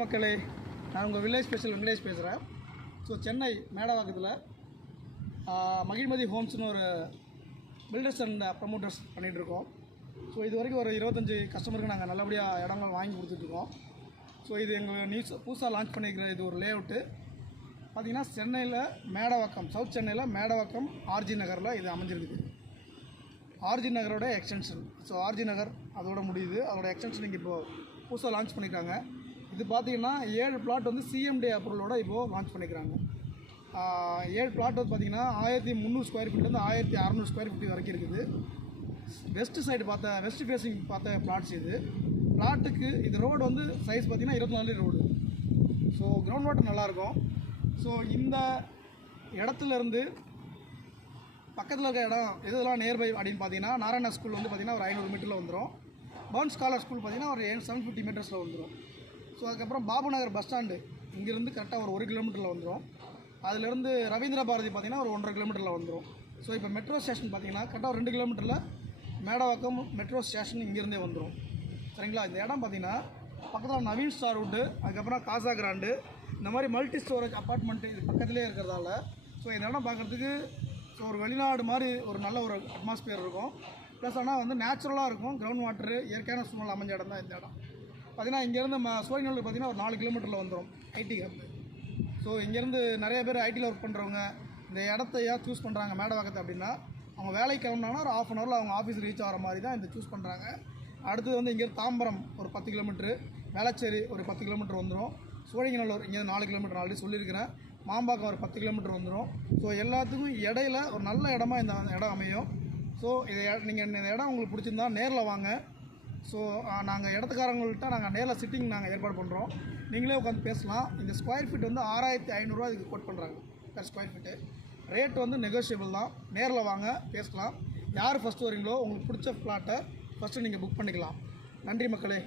மக்களே, நான் உங்கள் வில்லேஜ் ஸ்பெஷல் வெங்கடேஷ் பேசுகிறேன். ஸோ சென்னை மேடவாக்கத்தில் மகிழ்மதி ஹோம்ஸ்னு ஒரு பில்டர்ஸ் அண்ட் ப்ரமோட்டர்ஸ் பண்ணிகிட்ருக்கோம். ஸோ இது வரைக்கும் ஒரு 25 கஸ்டமருக்கு நாங்கள் நல்லபடியாக இடங்கள் வாங்கி கொடுத்துட்ருக்கோம். ஸோ இது எங்கள் புதுசாக லான்ச் பண்ணியிருக்கிற இது ஒரு லேஅவுட்டு பார்த்திங்கன்னா சென்னையில் மேடவாக்கம், சவுத் சென்னையில் மேடவாக்கம் ஆர்ஜி நகரில் இது அமைஞ்சிருக்குது. ஆர்ஜி நகரோட எக்ஸ்டென்ஷன். ஸோ ஆர்ஜி நகர் அதோட முடியுது. அதோட எக்ஸ்டென்ஷன் இங்கே இப்போது புதுசாக லான்ச் பண்ணியிருக்காங்க. இது பார்த்திங்கன்னா 7 பிளாட் வந்து சிஎம்டி அப்ரூவலோட இப்போது லான்ச் பண்ணிக்கிறாங்க. 7 பிளாட் வந்து பார்த்திங்கன்னா 1300 ஸ்கொயர் ஃபீட்லேருந்து 1600 ஸ்கொயர் ஃபீட் வரைக்கும் இருக்குது. வெஸ்ட் சைடு வெஸ்ட் ஃபேஸிங் பார்த்த பிளாட்ஸ் இது. பிளாட்டுக்கு இது ரோடு வந்து சைஸ் பார்த்திங்கன்னா 24 ரோடு. ஸோ கிரவுண்ட் வாட்டர் நல்லாயிருக்கும். ஸோ இந்த இடத்துலேருந்து பக்கத்தில் இருக்க இடம் எதெல்லாம் நியர்பை அப்படின்னு பார்த்தீங்கன்னா நாராயணா ஸ்கூல் வந்து பார்த்திங்கன்னா ஒரு 500 மீட்டரில் வந்துடும். பவுன் ஸ்காலர் ஸ்கூல் பார்த்திங்கன்னா ஒரு 750 மீட்டர்ஸில் வந்துடும். ஸோ அதுக்கப்புறம் பாபு நகர் பஸ் ஸ்டாண்டு இங்கேருந்து கரெக்டாக ஒரு 1 கிலோமீட்டரில் வந்துடும். அதிலேருந்து ரவீந்திர பாரதி பார்த்திங்கன்னா ஒரு 1.5 கிலோமீட்டரில் வந்துடும். ஸோ இப்போ மெட்ரோ ஸ்டேஷன் பார்த்திங்கன்னா கரெக்டாக ஒரு 2 கிலோமீட்டரில் மேடவாக்கம் மெட்ரோ ஸ்டேஷன் இங்கேருந்தே வந்துடும். சரிங்களா? இந்த இடம் பார்த்திங்கன்னா பக்கத்தில் நவீன் ஸ்டார் வுட்டு, அதுக்கப்புறம் காசா கிராண்டு, இந்த மாதிரி மல்டி ஸ்டோரேஜ் அப்பார்ட்மெண்ட்டு இது பக்கத்துலேயே இருக்கிறதால ஸோ இந்த இடம் பார்க்குறதுக்கு ஸோ ஒரு வெளிநாடு மாதிரி ஒரு நல்ல ஒரு அட்மாஸ்பியர் இருக்கும். ப்ளஸ் ஆனால் வந்து நேச்சுரலாக இருக்கும். கிரவுண்ட் வாட்டரு இயற்கையான சூழ்நிலை அமைஞ்ச இடம் தான் இந்த இடம். பார்த்திங்கன்னா இங்கேருந்து சோழிநல்லூர் பார்த்திங்கன்னா ஒரு 4 கிலோமீட்டரில் வந்துடும் ஐடி ஹப். ஸோ இங்கேருந்து நிறைய பேர் ஐடியில் ஒர்க் பண்ணுறவங்க இந்த இடத்த ஏன் சூஸ் பண்ணுறாங்க மேடவாக்கத்தை அப்படின்னா, அவங்க வேலைக்கு கிளம்புனாங்கன்னா ஒரு 1/2 hourல அவங்க ஆஃபீஸ் ரீச் ஆகிற மாதிரி தான் இந்த சூஸ் பண்ணுறாங்க. அடுத்தது வந்து இங்கேருந்து தாம்பரம் ஒரு 10 கிலோமீட்ரு, வேளச்சேரி ஒரு 10 கிலோமீட்டர் வந்துடும், சோழிங்கநல்லூர் இங்கேருந்து 4 கிலோமீட்டர் ஆல்ரெடி சொல்லியிருக்கிறேன், மாம்பாக்கம் ஒரு 10 கிலோமீட்டர் வந்துடும். ஸோ எல்லாத்துக்கும் இடையில ஒரு நல்ல இடமா இந்த இடம் அமையும். ஸோ நீங்கள் இந்த இடம் உங்களுக்கு பிடிச்சிருந்தா நேரில் வாங்க. ஸோ நாங்கள் இடத்துக்காரங்கள்ட்ட நாங்கள் நேரில் சிட்டிங் நாங்கள் ஏற்பாடு பண்ணுறோம். நீங்களே உட்காந்து பேசலாம். இந்த ஸ்கொயர் ஃபீட் வந்து 6500 இதுக்கு கோட் பண்ணுறாங்க per ஸ்கொயர் ஃபீட்டு. ரேட் வந்து நெகோஷியபிள் தான். நேரில் வாங்க பேசலாம். யார் ஃபஸ்ட்டு வரீங்களோ உங்களுக்கு பிடிச்ச ஃப்ளாட்டை ஃபஸ்ட்டு நீங்கள் புக் பண்ணிக்கலாம். நன்றி மக்களே.